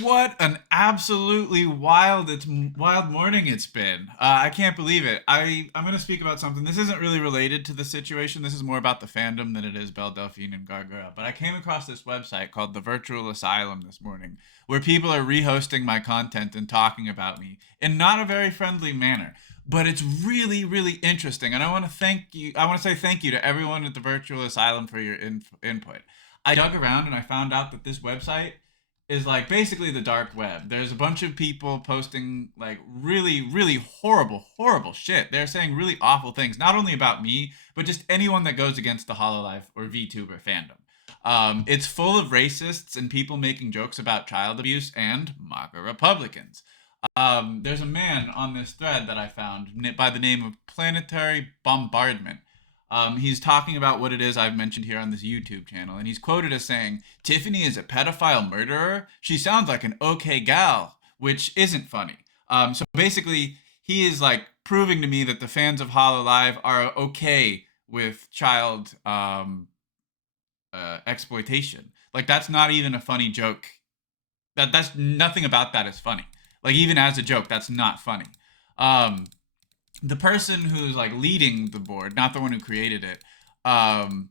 What an absolutely wild morning it's been. I can't believe it. I'm going to speak about something. This isn't really related to the situation. This is more about the fandom than it is Belle Delphine and Gargura. But I came across this website called the Virtual Asylum this morning, where people are rehosting my content and talking about me in not a very friendly manner. But it's really, really interesting, and I want to thank you. I want to say thank you to everyone at the Virtual Asylum for your input. I dug around and I found out that this website is like basically the dark web. There's a bunch of people posting like really, really horrible, horrible shit. They're saying really awful things, not only about me, but just anyone that goes against the HoloLive or VTuber fandom. It's full of racists and people making jokes about child abuse and MAGA Republicans. There's a man on this thread that I found by the name of Planetary Bombardment. He's talking about what it is I've mentioned here on this YouTube channel, and he's quoted as saying, Tiffany is a pedophile murderer? She sounds like an okay gal, which isn't funny. So basically, he is like proving to me that the fans of HoloLive are okay with child exploitation. Like, that's not even a funny joke. That's nothing about that is funny. Like, even as a joke, that's not funny. Um, the person who's like leading the board, not the one who created it, um,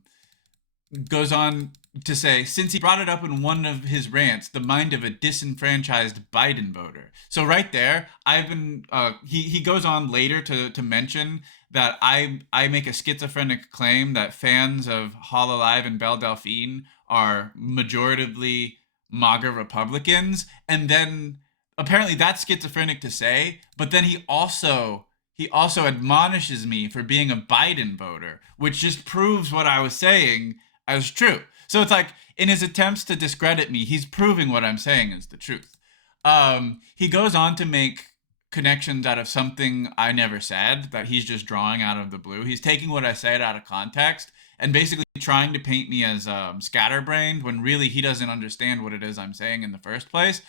goes on to say, since he brought it up in one of his rants, the mind of a disenfranchised Biden voter. So right there, I've been. He goes on later to mention that I make a schizophrenic claim that fans of Hololive and Belle Delphine are majoritively MAGA Republicans, and then apparently that's schizophrenic to say. But then he also admonishes me for being a Biden voter, which just proves what I was saying as true. So it's like in his attempts to discredit me, he's proving what I'm saying is the truth. He goes on to make connections out of something I never said that he's just drawing out of the blue. He's taking what I said out of context and basically trying to paint me as scatterbrained when really he doesn't understand what it is I'm saying in the first place.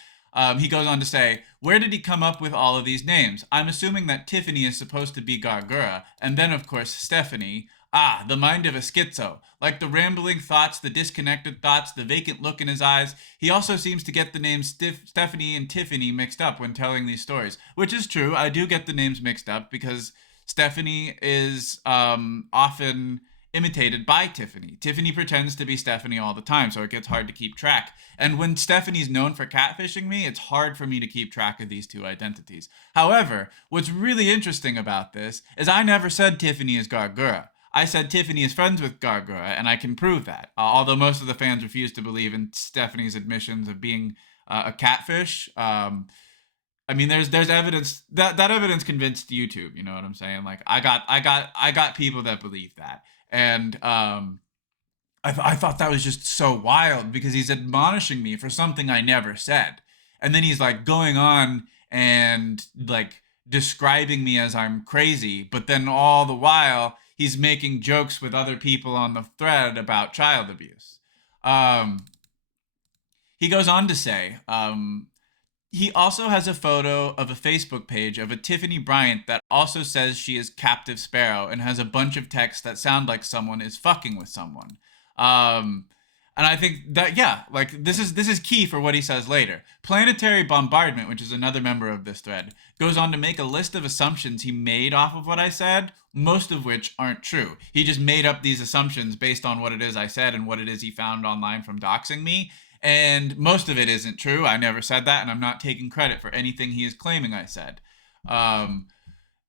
He goes on to say, where did he come up with all of these names? I'm assuming that Tiffany is supposed to be Gargura, and then, of course, Stephanie. Ah, the mind of a schizo. Like the rambling thoughts, the disconnected thoughts, the vacant look in his eyes. He also seems to get the names Stephanie and Tiffany mixed up when telling these stories, which is true. I do get the names mixed up because Stephanie is often imitated by Tiffany. Tiffany pretends to be Stephanie all the time, so it gets hard to keep track. And when Stephanie's known for catfishing me, it's hard for me to keep track of these two identities. However, what's really interesting about this is I never said Tiffany is Gargura. I said Tiffany is friends with Gargura, and I can prove that. Although most of the fans refuse to believe in Stephanie's admissions of being a catfish. I mean, there's evidence that evidence convinced YouTube. You know what I'm saying? Like I got people that believe that, and I thought that was just so wild because he's admonishing me for something I never said. And then he's like going on and like describing me as I'm crazy, but then all the while he's making jokes with other people on the thread about child abuse. Um, he goes on to say, he also has a photo of a Facebook page of a Tiffany Bryant that also says she is Captive Sparrow and has a bunch of texts that sound like someone is fucking with someone. Um, and I think that yeah, like this is key for what he says later. Planetary Bombardment, which is another member of this thread, goes on to make a list of assumptions he made off of what I said, most of which aren't true. He just made up these assumptions based on what it is I said and what it is he found online from doxing me, and most of it isn't true. I never said that, and I'm not taking credit for anything he is claiming I said. Um,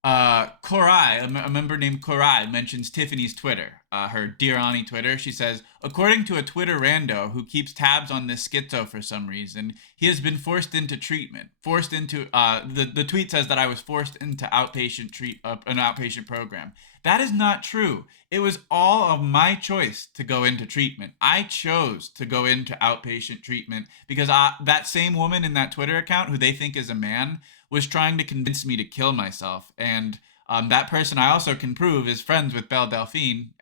Korai, a member named Korai, mentions Tiffany's Twitter, her Dear Ani Twitter. She says, according to a Twitter rando who keeps tabs on this schizo for some reason, he has been forced into treatment. The tweet says that I was forced into an outpatient program. That is not true. It was all of my choice to go into treatment. I chose to go into outpatient treatment because that same woman in that Twitter account, who they think is a man, was trying to convince me to kill myself. And that person I also can prove is friends with Belle Delphine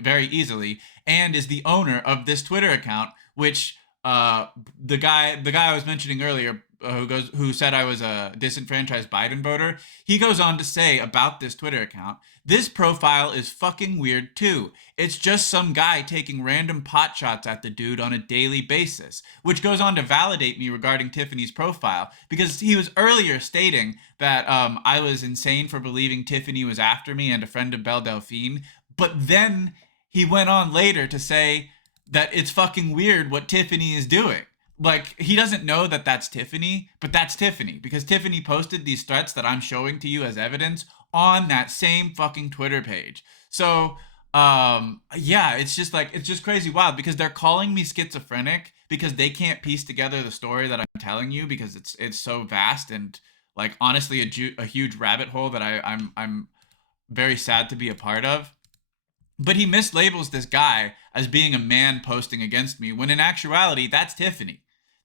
very easily, and is the owner of this Twitter account, which the guy I was mentioning earlier, who said I was a disenfranchised Biden voter. He goes on to say about this Twitter account, this profile is fucking weird too. It's just some guy taking random pot shots at the dude on a daily basis, which goes on to validate me regarding Tiffany's profile, because he was earlier stating that I was insane for believing Tiffany was after me and a friend of Belle Delphine. But then he went on later to say that it's fucking weird what Tiffany is doing. Like, he doesn't know that that's Tiffany, but that's Tiffany, because Tiffany posted these threats that I'm showing to you as evidence on that same fucking Twitter page. So, yeah, it's just crazy wild, because they're calling me schizophrenic because they can't piece together the story that I'm telling you, because it's so vast and, like, honestly a huge rabbit hole that I'm very sad to be a part of. But he mislabels this guy as being a man posting against me, when in actuality, that's Tiffany.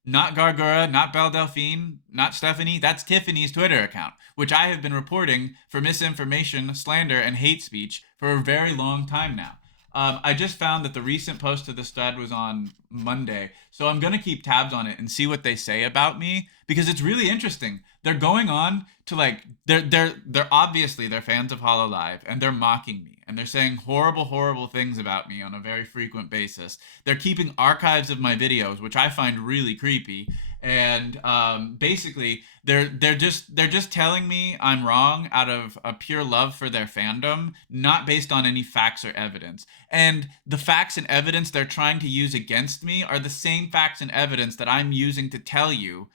Not Gargura, not Belle Delphine, not Stephanie. That's Tiffany's Twitter account, which I have been reporting for misinformation, slander, and hate speech for a very long time now. I just found that the recent post to this thread was on Monday, so I'm gonna keep tabs on it and see what they say about me, because it's really interesting. They're going on to, like, they're obviously they're fans of HoloLive, and they're mocking me, and they're saying horrible things about me on a very frequent basis. They're keeping archives of my videos, which I find really creepy, and basically they're just telling me I'm wrong out of a pure love for their fandom, not based on any facts or evidence. And the facts and evidence they're trying to use against me are the same facts and evidence that I'm using to tell you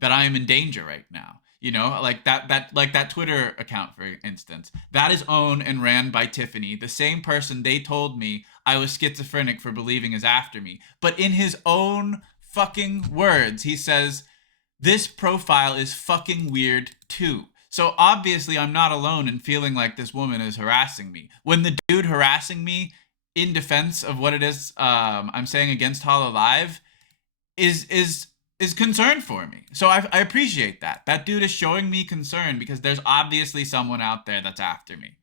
that I am in danger right now. You know, like that Twitter account, for instance, that is owned and ran by Tiffany, the same person they told me I was schizophrenic for believing is after me. But in his own fucking words, he says, this profile is fucking weird too. So obviously I'm not alone in feeling like this woman is harassing me, when the dude harassing me in defense of what it is I'm saying against HoloLive is concerned for me. So I appreciate that. That dude is showing me concern, because there's obviously someone out there that's after me.